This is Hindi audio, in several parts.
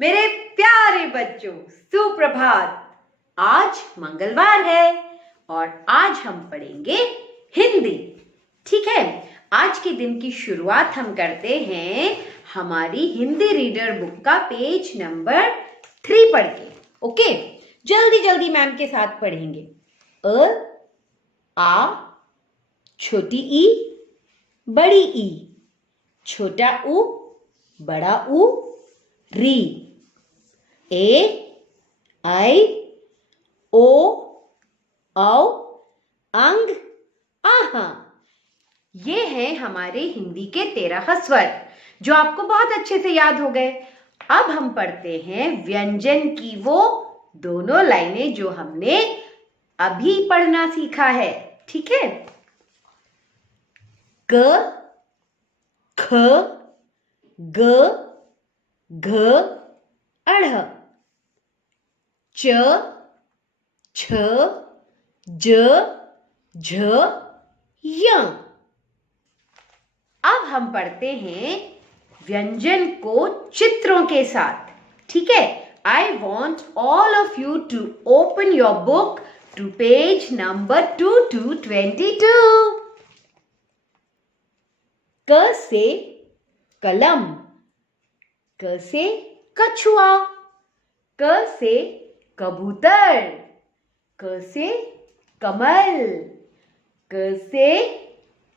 मेरे प्यारे बच्चों, सुप्रभात। आज मंगलवार है और आज हम पढ़ेंगे हिंदी। ठीक है, आज के दिन की शुरुआत हम करते हैं हमारी हिंदी रीडर बुक का पेज नंबर 3 पढ़ के। ओके, जल्दी जल्दी मैम के साथ पढ़ेंगे। अ, आ, छोटी ई, बड़ी ई, छोटा ऊ, बड़ा ऊ, री, ए, आई, ओ, औ, अंग, आहा। ये हैं हमारे हिंदी के 13 स्वर जो आपको बहुत अच्छे से याद हो गए। अब हम पढ़ते हैं व्यंजन की वो दोनों लाइनें जो हमने अभी पढ़ना सीखा है। ठीक है, क, ख, ग, घ, अढ़, च, छ, ज, झ, य। अब हम पढ़ते हैं व्यंजन को चित्रों के साथ। ठीक है, I want all of you to open your book to page number 222। क से कलम, क से कछुआ, क से कबूतर, क से कमल, क से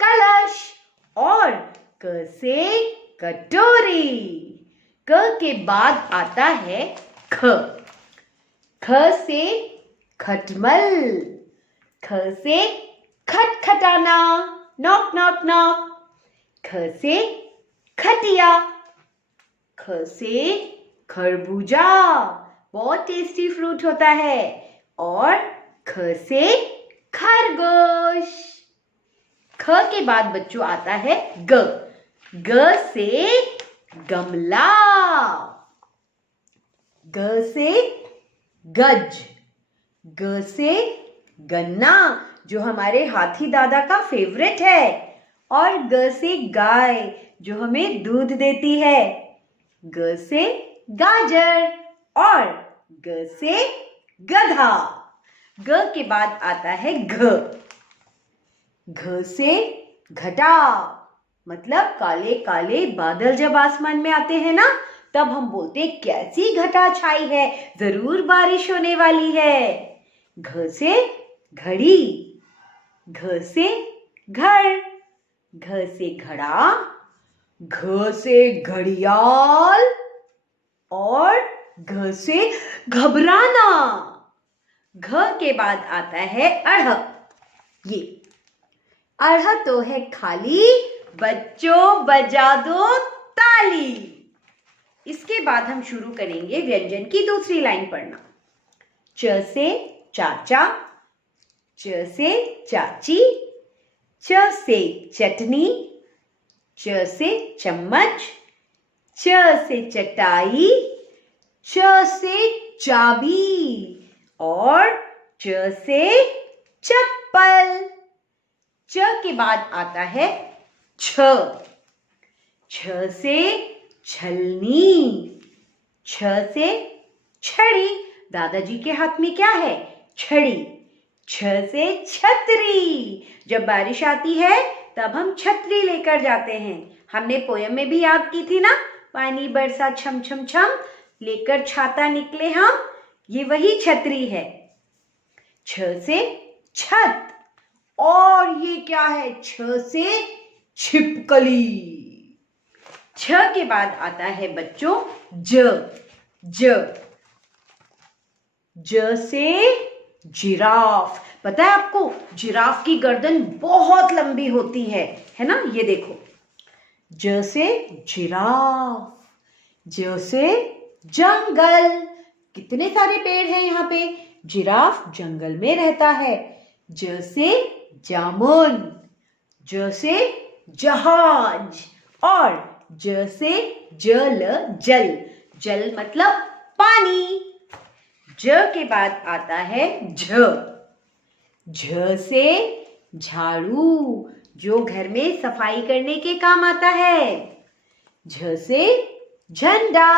कलश और क से कटोरी। क के बाद आता है ख। ख से खटमल, ख से खटखटाना, नॉक नॉक नॉक, ख से खटिया, ख से खरबूजा, बहुत टेस्टी फ्रूट होता है, और ख से खरगोश। ख के बाद बच्चों आता है ग। ग से गमला, ग से गज, ग से गन्ना जो हमारे हाथी दादा का फेवरेट है, और ग से गाय जो हमें दूध देती है, ग से गाजर और ग से गधा। ग के बाद आता है घ। घ से घटा, मतलब काले काले बादल जब आसमान में आते हैं ना, तब हम बोलते हैं कैसी घटा छाई है, जरूर बारिश होने वाली है। घ से घड़ी, घ से घर, घ से घड़ा, घ से घड़ियाल और घ से घबराना। घ के बाद आता है अढ़। ये अढ़ तो है खाली, बच्चों बजा दो ताली। इसके बाद हम शुरू करेंगे व्यंजन की दूसरी लाइन पढ़ना। च से चाचा, च से चाची, च से चटनी, च से चम्मच, च से चटाई, च से चाबी और च से चप्पल। च के बाद आता है छ। छ से छलनी, छ से छड़ी, दादाजी के हाथ में क्या है? छड़ी। छ से छतरी, जब बारिश आती है तब हम छतरी लेकर जाते हैं। हमने पोयम में भी याद की थी ना, पानी बरसा छम छम छम, लेकर छाता निकले हम, ये वही छतरी है। छ से छत, और ये क्या है? छ से छिपकली। छ के बाद आता है बच्चों ज। ज से जिराफ। पता है आपको, जिराफ की गर्दन बहुत लंबी होती है ना? ये देखो, ज से जिराफ। ज से जंगल, कितने सारे पेड़ हैं यहाँ पे, जिराफ जंगल में रहता है। ज से जामुन, ज से जहाज और ज से जल, जल, जल मतलब पानी। ज के बाद आता है झ। झ से झाड़ू, जो घर में सफाई करने के काम आता है। झ से झंडा,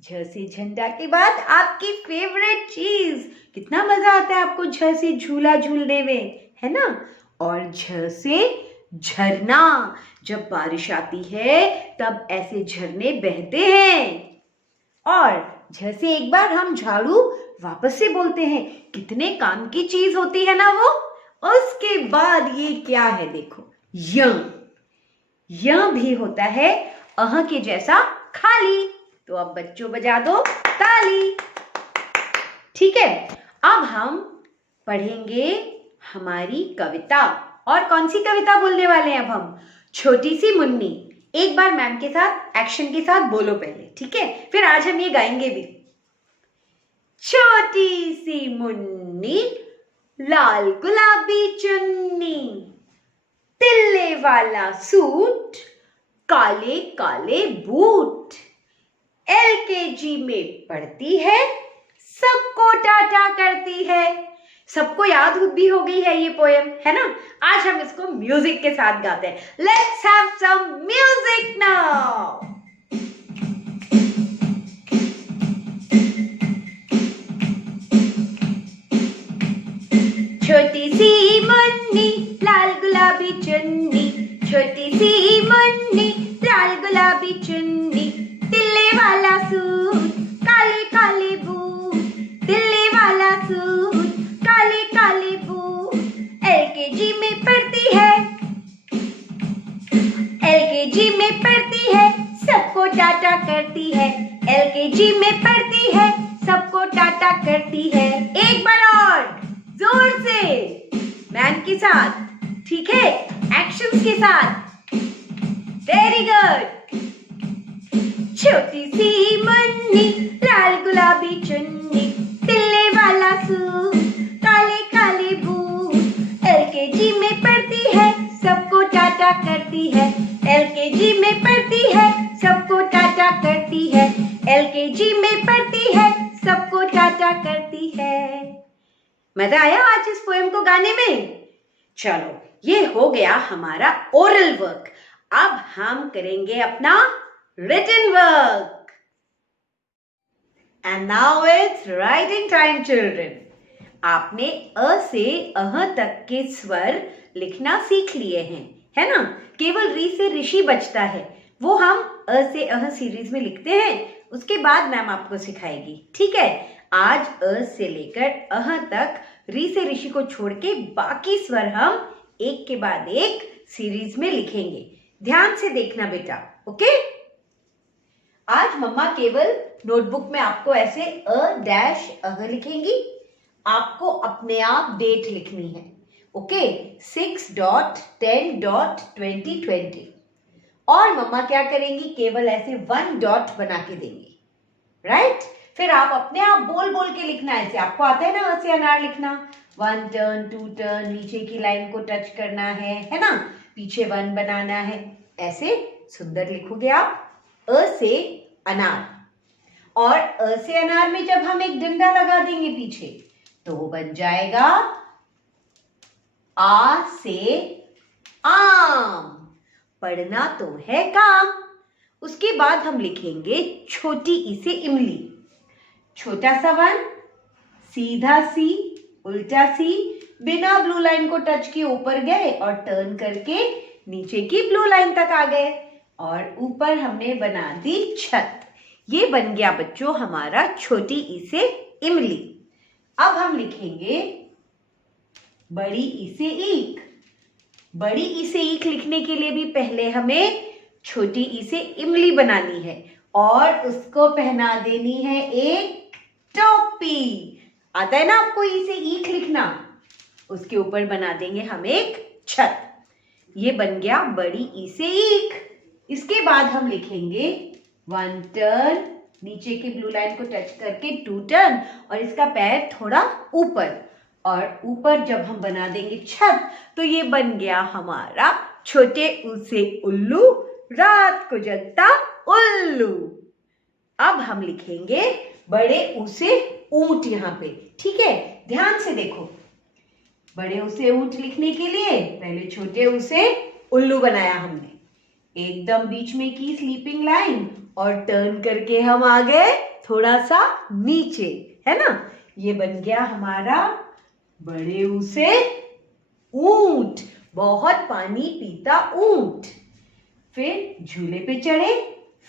झ से झंडा के बाद आपकी फेवरेट चीज, कितना मजा आता है आपको झ से झूला झूलने में, है ना। और झ से झरना, जब बारिश आती है तब ऐसे झरने बहते हैं। और झ से एक बार हम झाड़ू वापस से बोलते हैं, कितने काम की चीज होती है ना वो। उसके बाद ये क्या है देखो, य भी होता है अह के जैसा खाली। तो अब बच्चों बजा दो ताली। ठीक है, अब हम पढ़ेंगे हमारी कविता। और कौन सी कविता बोलने वाले हैं अब हम? छोटी सी मुन्नी। एक बार मैम के साथ एक्शन के साथ बोलो पहले, ठीक है, फिर आज हम ये गाएंगे भी। छोटी सी मुन्नी, लाल गुलाबी चुन्नी, तिल्ले वाला सूट, काले काले बूट, LKG में पढ़ती है, सबको टाटा करती है। सबको याद भी हो गई है ये पोएम, है ना। आज हम इसको म्यूजिक के साथ गाते हैं। Let's have some music now. छोटी सी मुन्नी, लाल गुलाबी चुन्नी, छोटी सी मुन्नी, लाल गुलाबी चुन्नी, तिल्ले वाला सूट, काले काले बूट, तिल्ले वाला सूट, काले काले बूट, LKG में पढ़ती है, LKG में पढ़ती है, सबको टाटा करती है, LKG में पढ़ती है, सबको टाटा करती है। एक बार और जोर से मैम के साथ, ठीक है, एक्शंस के साथ। Very good. छोटी सी मुन्नी, लाल गुलाबी चुन्नी, तिल्ले वाला सूट, काले काले बूट, LKG में पढ़ती है, सबको टाटा करती है, LKG में पढ़ती है, सबको टाटा करती है, LKG में पढ़ती है, सबको टाटा करती है। मजा आया आज इस पोएम को गाने में? चलो, ये हो गया हमारा ओरल वर्क। अब हम करेंगे अपना written work. And now it's writing time children. आपने अ से अह तक के स्वर लिखना सीख लिए हैं, है ना। केवल री से ऋषि बचता है, वो हम अ से अह सीरीज में लिखते हैं, उसके बाद मैम आपको सिखाएगी, ठीक है। आज अ से लेकर अह तक री से ऋषि को छोड़ के बाकी स्वर हम एक के बाद एक सीरीज में लिखेंगे। ध्यान से देखना बेटा, ओके। आज मम्मा केवल नोटबुक में आपको ऐसे अ लिखेंगी, आपको अपने आप डेट लिखनी है, ओके। 6.10.2020। और मम्मा क्या करेंगी, केवल ऐसे 1 डॉट बना के देंगी, राइट। फिर आप अपने आप बोल बोल के लिखना है, ऐसे आपको आता है ना अ से अनार लिखना। 1 टर्न 2 टर्न, नीचे की लाइन को टच करना है ना, पीछे 1 बनाना है, ऐसे सुंदर लिखोगे आप अ से अनार। और अ से अनार में जब हम एक डंडा लगा देंगे पीछे, तो वो बन जाएगा आ से आम। पढ़ना तो है काम। उसके बाद हम लिखेंगे छोटी ई से इमली। छोटा सा 1, सीधा सी, उल्टा सी, बिना ब्लू लाइन को टच किए ऊपर गए और टर्न करके नीचे की ब्लू लाइन तक आ गए, और ऊपर हमने बना दी छत। ये बन गया बच्चों हमारा छोटी ई से इमली। अब हम लिखेंगे बड़ी ई से ईख। बड़ी ई से ईख लिखने के लिए भी पहले हमें छोटी ई से इमली बनानी है और उसको पहना देनी है एक टोपी। आता है ना आपको ई से ईख लिखना? उसके ऊपर बना देंगे हम एक छत। ये बन गया बड़ी ई से ईख। इसके बाद हम लिखेंगे 1 टर्न, नीचे की ब्लू लाइन को टच करके 2 टर्न, और इसका पैर थोड़ा ऊपर, और ऊपर जब हम बना देंगे छत, तो ये बन गया हमारा छोटे ऊ से उल्लू, रात को जगता उल्लू। अब हम लिखेंगे बड़े ऊ से ऊंट यहाँ पे, ठीक है। ध्यान से देखो, बड़े ऊ से ऊंट लिखने के लिए पहले छोटे ऊ से उल्लू बनाया हमने, एकदम बीच में की स्लीपिंग लाइन और टर्न करके हम आ गए थोड़ा सा नीचे, है ना। ये बन गया हमारा बड़े ऊ से ऊंट, बहुत पानी पीता ऊंट। फिर झूले पे चढ़े,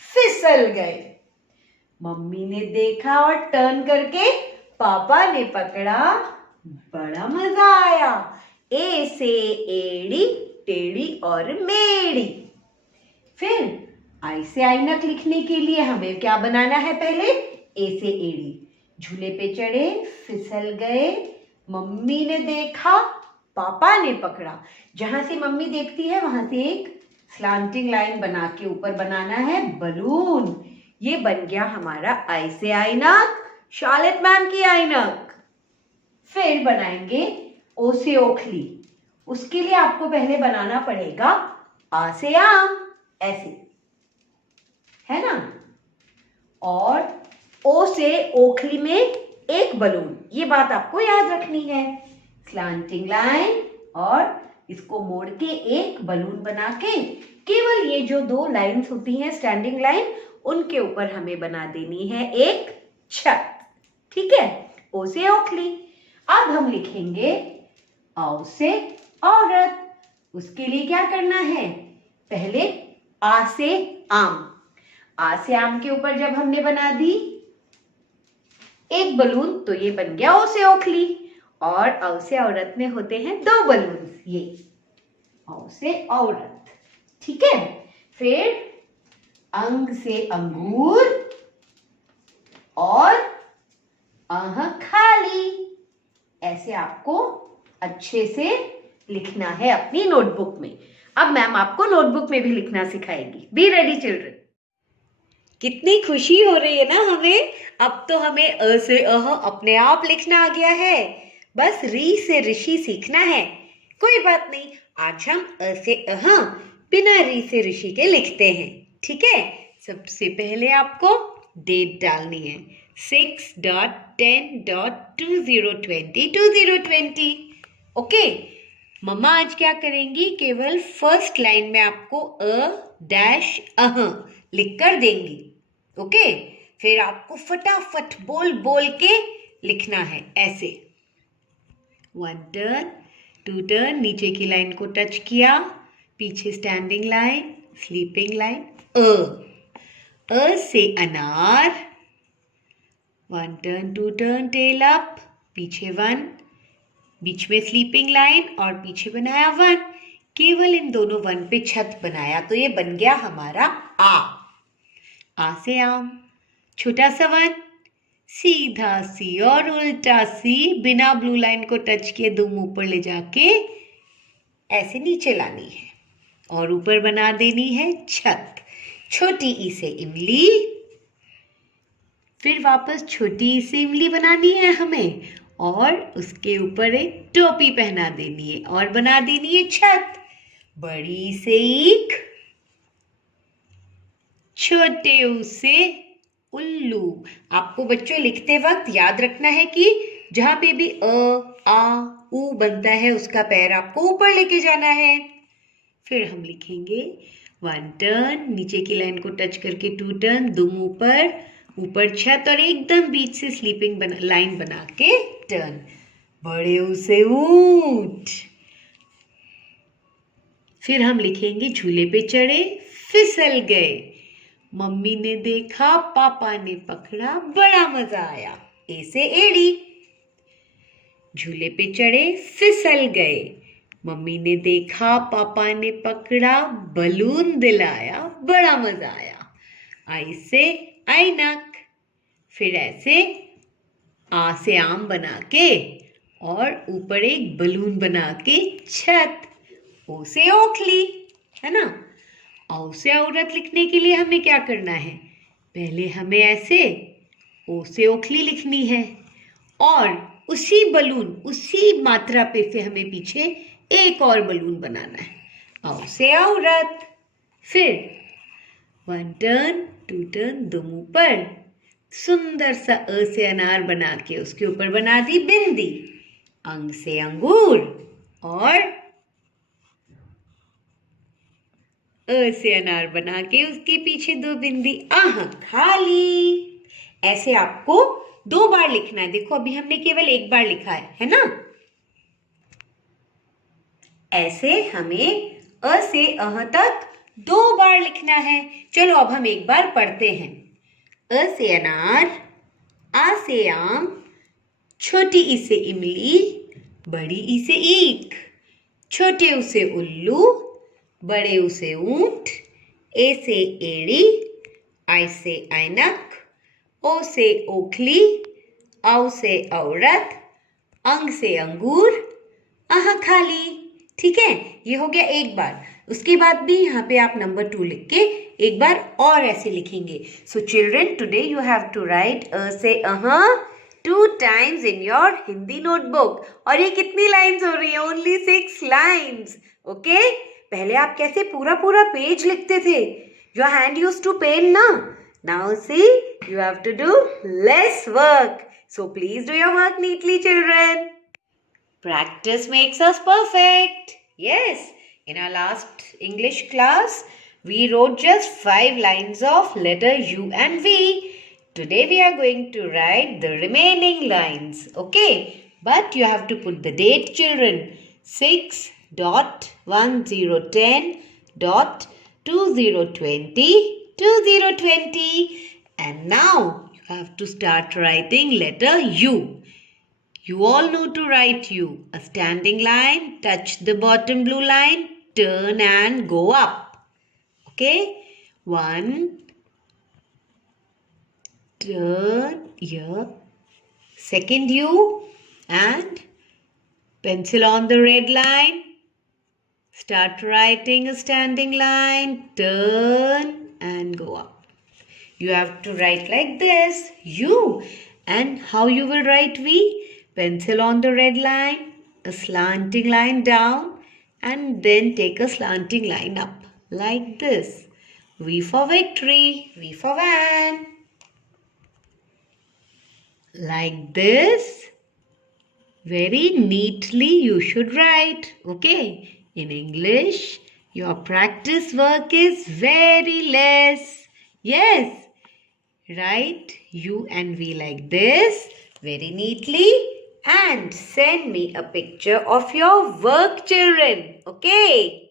फिसल गए। मम्मी ने देखा और टर्न करके पापा ने पकड़ा, बड़ा मजा आया। ए से एड़ी, टेढ़ी और मेड़ी। फिर आई से ऐनक लिखने के लिए हमें क्या बनाना है? पहले ए से एड़ी। झूले पे चढ़े, फिसल गए, मम्मी ने देखा, पापा ने पकड़ा। जहां से मम्मी देखती है वहां से एक स्लांटिंग लाइन बना के ऊपर बनाना है बलून। ये बन गया हमारा आई से ऐनक, शार्लेट मैम की ऐनक। फिर बनाएंगे ओ से ओखली। उसके लिए आपको पहले बनाना पड़ेगा आ से आम, ऐसे, है ना। और ओ से ओखली में एक बलून, ये बात आपको याद रखनी है। स्लांटिंग लाइन और इसको मोड़ के एक बलून बना के, केवल ये जो दो लाइंस होती हैं स्टैंडिंग लाइन, उनके ऊपर हमें बना देनी है एक छत। ठीक है, ओ से ओखली। अब हम लिखेंगे औ से औरत। उसके लिए क्या करना है? पहले आ से आम। आ से आम के ऊपर जब हमने बना दी एक बलून तो ये बन गया ओ से ओखली। और औ से औरत में होते हैं दो बलून, ये औ से औरत। ठीक है, फिर अंग से अंगूर और अह खाली। ऐसे आपको अच्छे से लिखना है अपनी नोटबुक में। अब मैम आपको नोटबुक में भी लिखना सिखाएगी। Be ready children. कितनी खुशी हो रही है ना हमें। अब तो हमें अ से अह अपने आप लिखना आ गया है। बस री से ऋषि सीखना है। कोई बात नहीं, आज हम अ से अह बिना री से ऋषि के लिखते हैं। ठीक है, सबसे पहले आपको डेट डालनी है 6.10.2020 ओके। मम्मा आज क्या करेंगी, केवल फर्स्ट लाइन में आपको अ डैश अह लिख कर देंगी। ओके, फिर आपको फटाफट बोल बोल के लिखना है ऐसे। 1 टर्न, 2 टर्न, नीचे की लाइन को टच किया, पीछे स्टैंडिंग लाइन, स्लीपिंग लाइन। अ से अनार, 1 टर्न, 2 टर्न, टेल अप, पीछे 1, बीच में स्लीपिंग लाइन और पीछे बनाया 1। केवल इन दोनों 1 पे छत बनाया तो ये बन गया हमारा आ से आम, छोटा सा 1, सीधा सी और उल्टा सी, बिना ब्लू लाइन को टच किए दुम ऊपर ले जाके ऐसे नीचे लानी है और ऊपर बना देनी है छत। छोटी ई से इमली, फिर वापस छोटी ई से इमली बनानी है हमें और उसके ऊपर एक टोपी पहना देनी है और बना देनी है छत। बड़ी से ईख, छोटे ऊ से उल्लू। आपको बच्चों लिखते वक्त याद रखना है कि जहां पे भी आ ऊ बनता है उसका पैर आपको ऊपर लेके जाना है। फिर हम लिखेंगे 1 टर्न, नीचे की लाइन को टच करके 2 टर्न, दुम ऊपर छत और एकदम बीच से स्लीपिंग लाइन बना के टर्न। बड़े ऊ से ऊंट। फिर हम लिखेंगे झूले पे चढ़े, फिसल गए, मम्मी ने देखा, पापा ने पकड़ा, बड़ा मजा आया। ए से एड़ी। झूले पे चढ़े, फिसल गए, मम्मी ने देखा, पापा ने पकड़ा, बलून दिलाया, बड़ा मजा आया। आई से ऐनक। फिर ऐसे आ से आम बना के और ऊपर एक बलून बना के छत। ओ से ओखली, है ना। औ से औरत लिखने के लिए हमें क्या करना है? पहले हमें ऐसे ओ से ओखली लिखनी है और उसी बलून, उसी मात्रा पे से हमें पीछे एक और बलून बनाना है। औ से औरत। फिर 1 टर्न, 2 टर्न, दुम ऊपर, सुंदर सा अ से अनार बना के उसके ऊपर बना दी बिंदी। अंग से अंगूर और अ से अनार बना के उसके पीछे 2 बिंदी। आह खाली। ऐसे आपको 2 बार लिखना है। देखो अभी हमने केवल 1 बार लिखा है ना। ऐसे हमें अ से अह तक 2 बार लिखना है। चलो अब हम एक बार पढ़ते हैं। अ से अनार, आ से आम, छोटी ई से इमली, बड़ी ई से ईख, छोटे ऊ से उल्लू, बड़े ऊ से ऊंट, ए से एड़ी, आई से ऐनक, ओ से ओखली, औ से औरत, अंग से अंगूर, आह खाली। ठीक है, ये हो गया एक बार। उसके बाद भी यहाँ पे आप नंबर 2 लिख के एक बार और ऐसे लिखेंगे। So children, today you have to write a से uh 2 times in your Hindi notebook. और ये कितनी लाइन्स हो रही है? Only 6 lines. ओके, पहले आप कैसे पूरा पूरा पेज लिखते थे? Your hand used to pain ना। Now see, you have to do less work. So please do your work neatly children. Practice makes us perfect. Yes, in our last English class, we wrote just 5 lines of letter U and V. Today we are going to write the remaining lines. Okay, but you have to put the date, children. 6.10.2020 2020. And now you have to start writing letter U. You all know to write U. A standing line, touch the bottom blue line, turn and go up. Okay? 1, turn here. Second U and pencil on the red line. Start writing a standing line, turn and go up. You have to write like this, U. And how you will write V? Pencil on the red line, a slanting line down, and then take a slanting line up like this. V for victory, V for van. Like this. Very neatly you should write. Okay. In English, your practice work is very less. Yes. Write U and V like this. Very neatly. And send me a picture of your work, children. Okay.